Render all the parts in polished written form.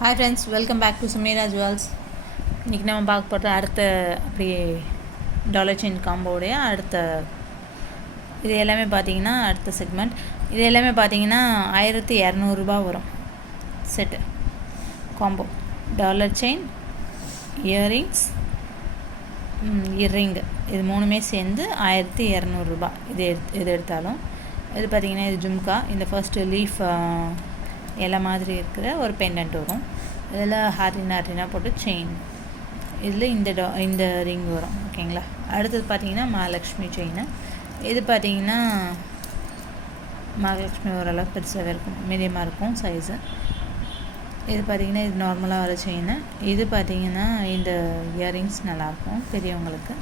Hi friends, welcome back to Samira Jewels. இன்றைக்கி நம்ம பார்க்க போகிறது அடுத்த அப்படியே டாலர் செயின் காம்போடைய அடுத்த இது எல்லாமே பார்த்தீங்கன்னா அடுத்த செக்மெண்ட். இது எல்லாமே பார்த்தீங்கன்னா 1200 வரும் set combo. Dollar chain, earrings, ring இது மூணுமே சேர்ந்து 1200 இது எடுத்தாலும். இது பார்த்திங்கன்னா இது ஜும்கா. இந்த ஃபர்ஸ்ட்டு லீஃப் எல்லா மாதிரி இருக்கிற ஒரு பெண்டன்ட் வரும். இதில் ஹார்டினா போட்டு செயின். இதில் இந்த ரிங் வரும். ஓகேங்களா. அடுத்தது பார்த்திங்கன்னா மகாலட்சுமி செயின். இது பார்த்திங்கன்னா மகாலட்சுமி ஓரளவு பெருசாகவே இருக்கும், மீடியமாக இருக்கும் சைஸு. இது பார்த்திங்கன்னா இது நார்மலாக வர செயின். இது பார்த்திங்கன்னா இந்த இயரிங்ஸ் நல்லாயிருக்கும் பெரியவங்களுக்கு.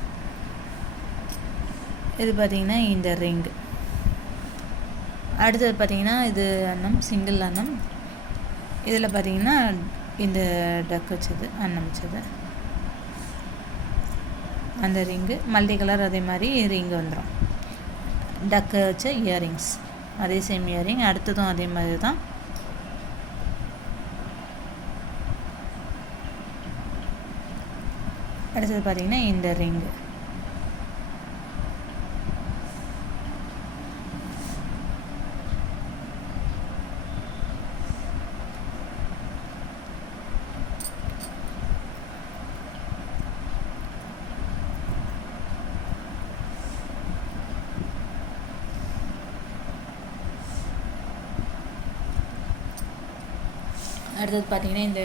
இது பார்த்திங்கன்னா இந்த ரிங்கு. அடுத்தது பார்த்திங்கன்னா இது அன்னம், சிங்கிள் அன்னம். இதில் பார்த்திங்கன்னா இந்த டக் வச்சது, அன்னம் வச்சது, அந்த ரிங்கு மல்டி கலர். அதே மாதிரி ரிங்கு வந்துடும். டக்கு வச்ச இயரிங்ஸ், அதே சேம் இயரிங். அடுத்ததும் அதே மாதிரி தான். அடுத்தது பார்த்திங்கன்னா இந்த ரிங்கு. அடுத்தது பார்த்திங்கன்னா இந்த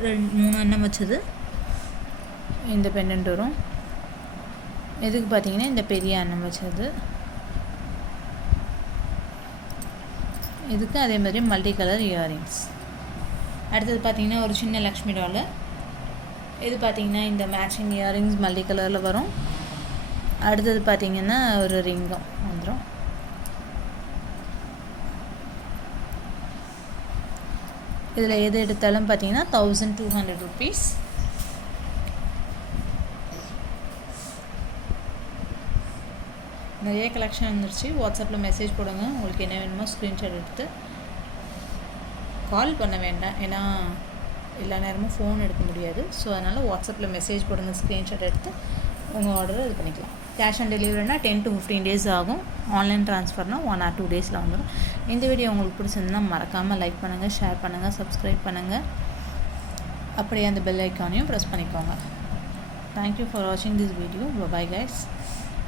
3 அன்னம் வச்சது இந்த பெண்டன்ட் வரும். இதுக்கு பார்த்திங்கன்னா இந்த பெரிய அன்னம் வச்சது. இதுக்கு அதே மாதிரி மல்டி கலர் இயரிங்ஸ். அடுத்தது பார்த்திங்கன்னா ஒரு சின்ன லக்ஷ்மி டாலர். இது பார்த்திங்கன்னா இந்த மேட்சிங் இயரிங்ஸ் மல்டி கலரில் வரும். அடுத்தது பார்த்திங்கன்னா ஒரு ரிங்கும் வந்துடும். இதில் எது எடுத்தாலும் பார்த்தீங்கன்னா 1200 rupees. நிறைய கலெக்ஷன் வந்துருச்சு. வாட்ஸ்அப்பில் மெசேஜ் போடுங்க. உங்களுக்கு என்ன வேணுமோ ஸ்க்ரீன்ஷாட் எடுத்து கால் பண்ண வேண்டாம், ஏன்னா எல்லா நேரமும் ஃபோன் எடுக்க முடியாது. ஸோ அதனால் வாட்ஸ்அப்பில் மெசேஜ் போடுங்க, ஸ்க்ரீன்ஷாட் எடுத்து உங்கள் ஆர்டரை இது பண்ணிக்கலாம். கேஷ் ஆன் டெலிவரினா 10 to 15 days ஆகும். ஆன்லைன் ட்ரான்ஸ்ஃபர்னால் 1 or 2 days வந்துடும். இந்த வீடியோ உங்களுக்கு பிடிச்சிருந்தா மறக்காமல் லைக் பண்ணுங்கள், ஷேர் பண்ணுங்கள், சப்ஸ்கிரைப் பண்ணுங்கள். அப்படியே அந்த பெல் ஐக்கானையும் ப்ரெஸ் பண்ணிக்கோங்க. தேங்க்யூ ஃபார் வாட்சிங் திஸ் வீடியோ. Bye guys.